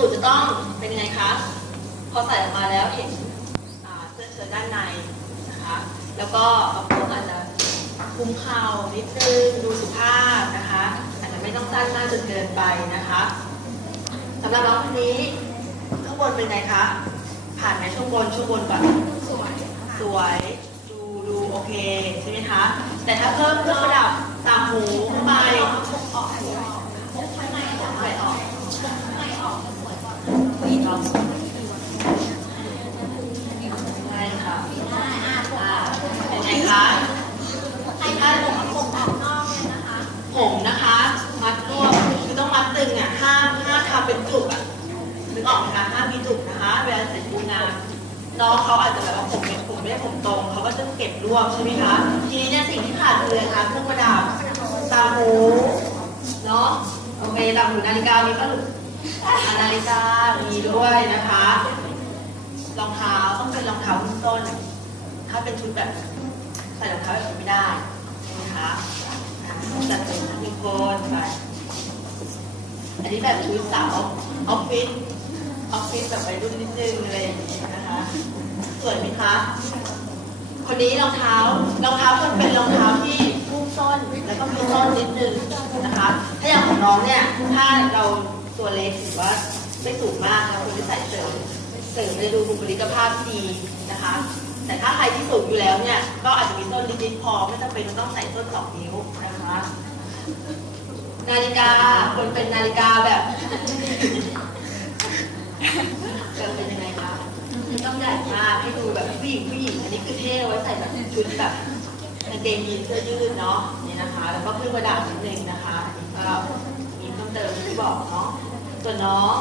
สูตรจะต้องเป็นยังไงคะ พอใส่ออกมาแล้วเห็นอ่าเสื้อเชิ้ตด้านในนะคะ แล้วก็กระโปรงอาจจะคลุมเข่านิดนึงดูสุภาพนะคะอาจจะไม่ต้องสั้นมากจนเกินไปนะคะสำหรับน้องคนนี้ข้างบนเป็นไงคะ ผ่านไหมช่วงบนช่วงบนก่อนสวยสวยดูดูโอเคใช่ไหมคะ แต่ถ้าเพิ่มเครื่องประดับตามหูขึ้นไป ออกไม่ออกไม่ออก ไม่ออก ไม่ออกสวยกว่า ไม่ออกใช่ค่ะ ได้อะผม อ่าเป็นไงคะ ใครได้ผมผมออกนอกเนี่ยนะคะ ผมนะคะ มัดรวบคือต้องมัดตึงอะห้ามห้ามทำเป็นจุกอะนึก อกไหมคะห้ามมีจุกนะคะ เวลาใส่ชุดงานน้องเขาอาจจะแบบว่าผมเป็นผมไม่ได้ผมตรงเขาก็จะเก็บรวบใช่ไหมคะทีนี้เนี่ยสิ่งที่ขาดเลยนะคะเครื่องประดับตาหูเนาะโอเคตาหูนาฬิกามีก็หลุดนาฬิกามีด้วยนะคะรองเท้าต้องเป็นรองเท้าหุ้มส้น ถ้าเป็นชุดแบบใส่รองเท้าแบบนี้ไม่ได้นะคะอะจัดเป็นหนึ่งคนไปอันนี้แบบชุดสาวออฟฟิศ ออฟฟิศแบบวัยรุ่นนิดนึงอะไรอย่างนี้นะคะสวยไหมคะคนนี้รองเท้ารองเท้าควรเป็นรองเท้าที่หุ้มส้นแล้วก็มีส้นนิดนึงนะคะ ถ้าอย่างของน้องเนี่ยถ้าเราตัวเล็กหรือว่าไม่สูงมากเราควรจะใส่เสริมเสริมจะดูบุคลิกภาพดีนะคะ แต่ถ้าใครที่สูงอยู่แล้วเนี่ยก็อาจจะมีส้นนิดๆพอไม่จำเป็นต้องใส่ส้นสองนิ้วนะคะ นาฬิกาควรเป็นนาฬิกาแบบ แบบเป็นยังไงคะต้องใหญ่มากให้ดูแบบผู้หญิงผู้หญิงอันนี้คือเท่ไว้ใส่แบบชุดแบบกางเกงยีนเสื้อยืดเนาะนี่นะคะ แล้วก็เครื่องประดับนิดนึงนะคะอันนี้ก็มีเพิ่มเติมที่บอกเนาะส่วนน้อง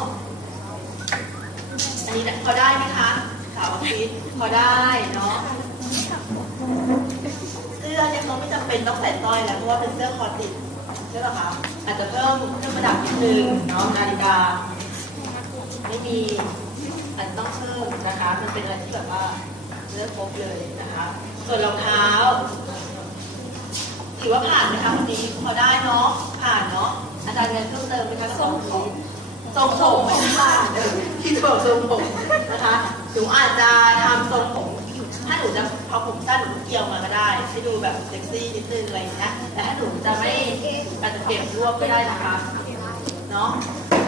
อันนี้พอได้ไหมคะสาวออฟฟิศพอได้เนาะเสื้อเนี่ยเขาไม่จำเป็นต้องใส่สร้อยแล้วเพราะว่าเป็นเสื้อคอติดใช่ไหมคะอาจจะเพิ่มเครื่องประดับนิดนึงเนาะนาฬิกา มีอันต้องเพิ่มนะคะ มันเป็นอะไรที่แบบว่าเลือกครบเลยนะคะ ส่วนรองเท้าถือว่าผ่านไหมคะวันนี้พอได้เนาะผ่านเนาะอาจารย์เงินเพิ่มเติมไหมคะทรงผมทรงผมไม่ผ่านที่จะบอกทรงผมนะคะหนูอาจจะทำทรงผมถ้าหนูจะพอผมสั้นหนูเกี่ยวมาก็ได้ให้ดูแบบเซ็กซี่นิดนึงอะไรอย่างเงี้ยแต่ถ้าหนูจะไม่อาจจะเปลี่ยนรวบก็ได้นะคะเนาะ